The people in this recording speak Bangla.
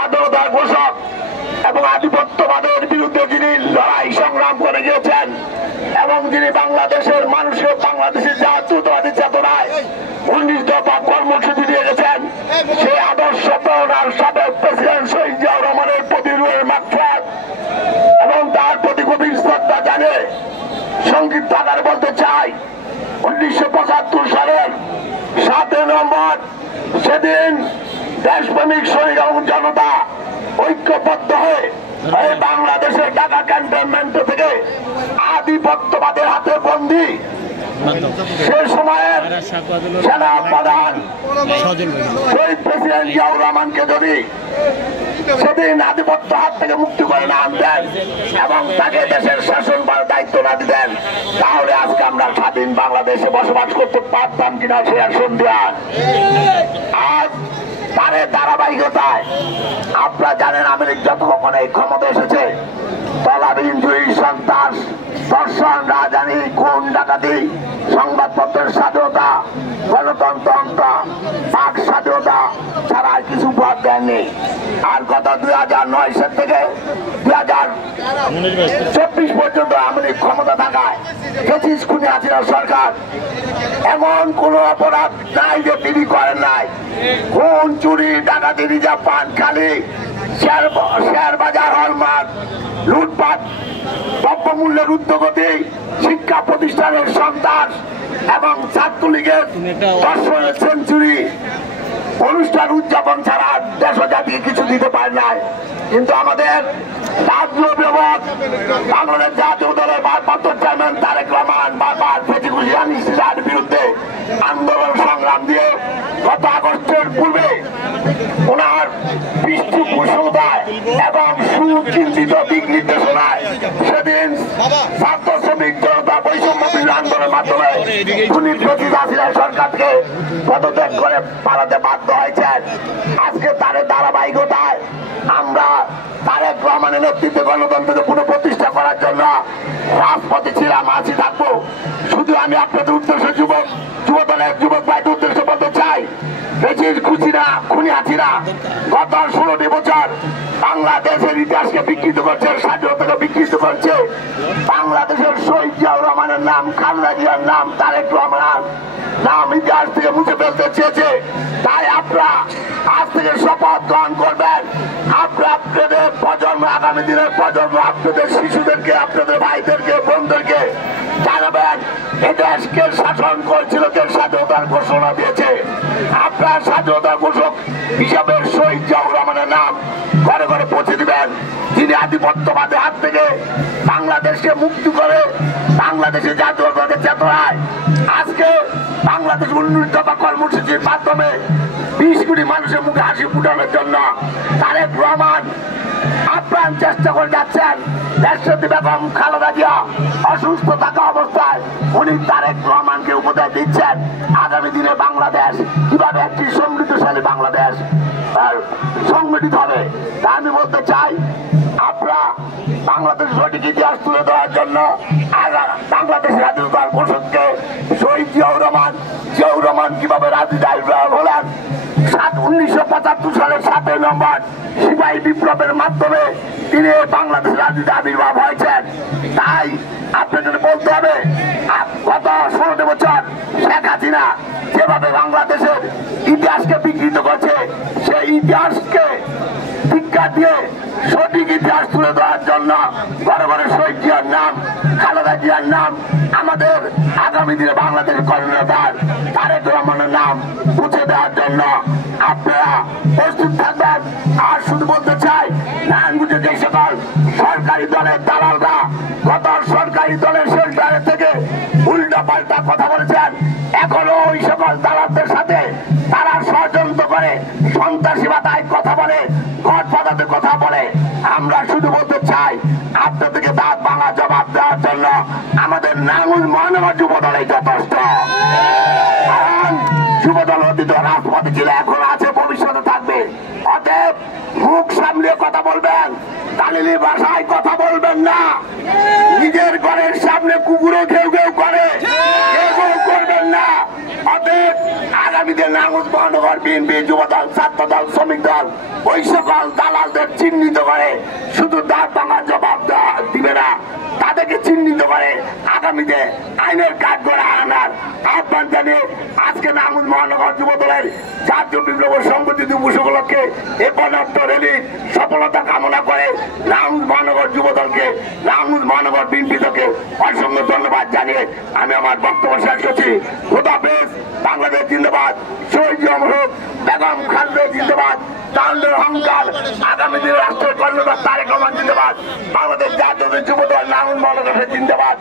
স্বাধীনতার ঘোষক এবং আধিপত্যবাদের বিরুদ্ধে যিনি লড়াই সংগ্রাম করে গিয়েছেন এবং যিনি বাংলাদেশের মানুষের বাংলাদেশের জাতীয়তাবাদী চেতনায় 19 দফা কর্মসূচি দিয়ে গেছেন, সেই আদর্শ প্রেরণার সাবেক প্রেসিডেন্ট শহীদ জিয়াউর রহমানের প্রতি রুহের মাগফিরাত এবং তার প্রতি গভীর শ্রদ্ধা জানিয়ে সংক্ষিপ্ত আকারে বলতে চাই, 1975 সালের 7 নভেম্বর সেদিন দেশপ্রেমিক শ্রমিক এবং জনতা ঐক্যবদ্ধ হয়ে বাংলাদেশের ঢাকা ক্যান্টনমেন্ট থেকে আধিপত্যবাদের হাতে বন্দী সে সময়ের সেনা প্রধান শহীদ প্রেসিডেন্ট জিয়াউর রহমানকে যদি সেদিন আধিপত্য হাত থেকে মুক্তি করে না আনতেন এবং তাকে দেশের শাসন করার দায়িত্ব না দিতেন, তাহলে আজকে আমরা স্বাধীন বাংলাদেশে বসবাস করতে পারতাম কিনা সে আর সন্দেহ। আজ তার ধারাবাহিকতায় আপনারা জানেন, আমেরিকা যতক্ষণ এই ক্ষমতা এসেছে তলাবিহীন চুরি, সন্ত্রাস, ধর্ষণ, রাজধানী, খুন, ডাকাতি, সংবাদপত্রের স্বাধীনতা, গণতন্ত্র, বাক স্বাধীনতা ছাড়া আর কিছু উপহার দেননি। আর গত 2009 সাল থেকে 2024 পর্যন্ত আওয়ামী ক্ষমতা থাকায় ফ্যাসিস্ট খুনি হাসিনা সরকার এমন কোন অপরাধ নাই যে তিনি করেন নাই। খুন, চুরি, ডাকাতি, রিজার্ভ ফান্ড, খালি শেয়ার বাজার, হলমার্ক, লুটপাট, দ্রব্যমূল্যের ঊর্ধ্বগতি, শিক্ষা প্রতিষ্ঠানের সন্ত্রাস এবং ছাত্রলীগের দর্শনের সেঞ্চুরি অনুষ্ঠান উদযাপন ছাড়া দেশ জাতিকে কিছু দিতে পারে নাই। কিন্তু আমাদের বাংলাদেশ জাতীয় দলের ভারপ্রাপ্ত চেয়ারম্যান তারেক রহমান বারবার ফেসিকুশিয়ার বিরুদ্ধে আন্দোলন সংগ্রাম দিয়ে গত আগস্টের পূর্বে ওনার পৃষ্ঠপোষকতায় এবং সুচিন্তিত দিক নির্দেশনায় সেদিন ছাত্র শ্রমিক জনতা বৈষম্য বিরোধী আন্দোলনের মাধ্যমে খুনি ফ্যাসিস্ট হাসিনা সরকারকে পদত্যাগ করে পালাতে বাধ্য হয়েছেন। আজকে তার ধারাবাহিকতায় আমরা তারেক রহমানের নেতৃত্বে গণতন্ত্রকে পুনঃপ্রতিষ্ঠা করার জন্য রাজপথে ছিলাম, আছি, থাকবো। শুধু আমি আপনাদের উদ্দেশ্যে যুবদলের যুবক ভাইদের উদ্দেশ্যে বলতে চাই, খুনি হাসিনা গত 16টি বছর বাংলাদেশের ইতিহাসকে বিকৃত করছে, স্বাধীনতাকে বিকৃত করছে। বাংলাদেশের শহীদ জিয়াউর রহমানের নাম, খালেদা জিয়ার নাম, তারেক রহমান নাম ইতিহাস থেকে মুছে ফেলতে চেয়েছে। তাই আপনারা আজ থেকে শপথ গ্রহণ করবেন, আপনাদের প্রজন্ম, আগামী দিনের প্রজন্ম, আপনাদের শিশুদেরকে, আপনাদের ভাইদেরকে, বোনদেরকে জানাবেন এই দেশকে শাসন করেছিল, কে স্বাধীনতার ঘোষণা দিয়েছে। আপনার স্বাধীনতার ঘোষক হিসাবে শহীদ জিয়াউর রহমানের নাম ঘরে ঘরে পৌঁছে দিবেন, যিনি আধিপত্যবাদের হাত থেকে বাংলাদেশকে মুক্তি করে বাংলাদেশের জাতীয়তাবাদের চেতনায় আজকে বাংলাদেশ 19 দফা কর্মসূচির মাধ্যমে 20 কোটি মানুষের মুখে হাসি ফুটানোর জন্য তারেক রহমান আপ্রাণ চেষ্টা করে যাচ্ছেন। দেশটি বেগম খালেদা জিয়া অসুস্থ থাকা অবস্থায় উনি তারেক রহমানকে উপদেশ দিচ্ছেন আগামী দিনে বাংলাদেশ কিভাবে একটি সমৃদ্ধশালী বাংলাদেশ সংগঠিত হবে। তা আমি বলতে চাই, আপনারা বাংলাদেশের সঠিক ইতিহাস তুলে ধরার জন্য বাংলাদেশের স্বাধীনতার ঘোষককে শহীদ জিয়াউর রহমান কিভাবে রাজনীতি হলেন 1975 সালের 7 নভেম্বর সিপাহী বিপ্লবের মাধ্যমে তিনি বাংলাদেশের রাজনীতি আবির্ভাব হয়েছেন। তাই আপনাদের বলতে হবে, গত 16 বছর শেখ হাসিনা যেভাবে বাংলাদেশের ইতিহাসকে বিকৃত করছে, সেই ইতিহাসকে শিক্ষা দিয়ে সঠিক ইতিহাস তুলে ধরার জন্য ঘরে ঘরে শহীদ জিয়ার নাম, খালেদা জিয়ার নাম, আমাদের আগামী দিনে বাংলাদেশের কর্ণধার তারেক রহমানের নাম মুছে দেওয়ার জন্য আপনারা প্রস্তুত থাকবেন। আর শুধু বলতে চাই, নারায়ণগঞ্জে যে সকল সরকারি দলের দালালরা গত সরকারি দলের শেল্টারের থেকে উল্টা পাল্টা কথা বলেছেন, এখনো ওই সকল দালালদের সাথে তারা ষড়যন্ত্র করে সন্ত্রাসীবাদায় কথা বলে, ঘট বাঁধাতে কথা বলে। আমরা শুধু বলতে চাই, আপনাদেরকে দাঁত ভাঙা জবাব দেওয়ার জন্য আমাদের নাঙ্গল মহানগর যুব দলে যথেষ্ট। কারণ যুব দল অতীত রাজপথে ছিল, এখন আছে, ভবিষ্যতে থাকবে। অতএব মুখ সামলে কথা বলবেন, দালিলি ভাষায় কথা বলবেন না। নিজের ঘরের সামনে কুকুরও ঘেউ ঘেউ করে, করবেন না। অতএব আগামীতে নারায়ণগঞ্জ মহানগর বিএনপি যুবদল ছাত্রদল শ্রমিক দল ওই সকল দালালদের চিহ্নিত করে শুধু দাঁত ভাঙার জবাব দিবে না, তাদেরকে চিহ্নিত করে আগামীতে আইনের কাঠগড়া আনার আহ্বান জানিয়ে আজকে নারায়ণগঞ্জ মহানগর যুবদলের জাতীয় বিপ্লব সংগঠিত দিবস উপলক্ষে এই পদার্থ র্যালি সফলতা কামনা করে নারায়ণগঞ্জ মহানগর যুবদলকে, নারায়ণগঞ্জ মহানগর বিএনপি দলকে অসংখ্য ধন্যবাদ জানিয়ে আমি আমার বক্তব্য শেষ করছি। খোদাফেজ। বাংলাদেশ জিন্দাবাদ। শহীদ অমর হোক। বেগম খালেদা জিন্দাবাদ। তাদের অহংকার আগামী দিনে রাষ্ট্রের কর্ণধার তারেক রহমান জিন্দাবাদ। বাংলাদেশ জাতীয় যুবদল নারায়ণগঞ্জ মহানগর জিন্দাবাদ।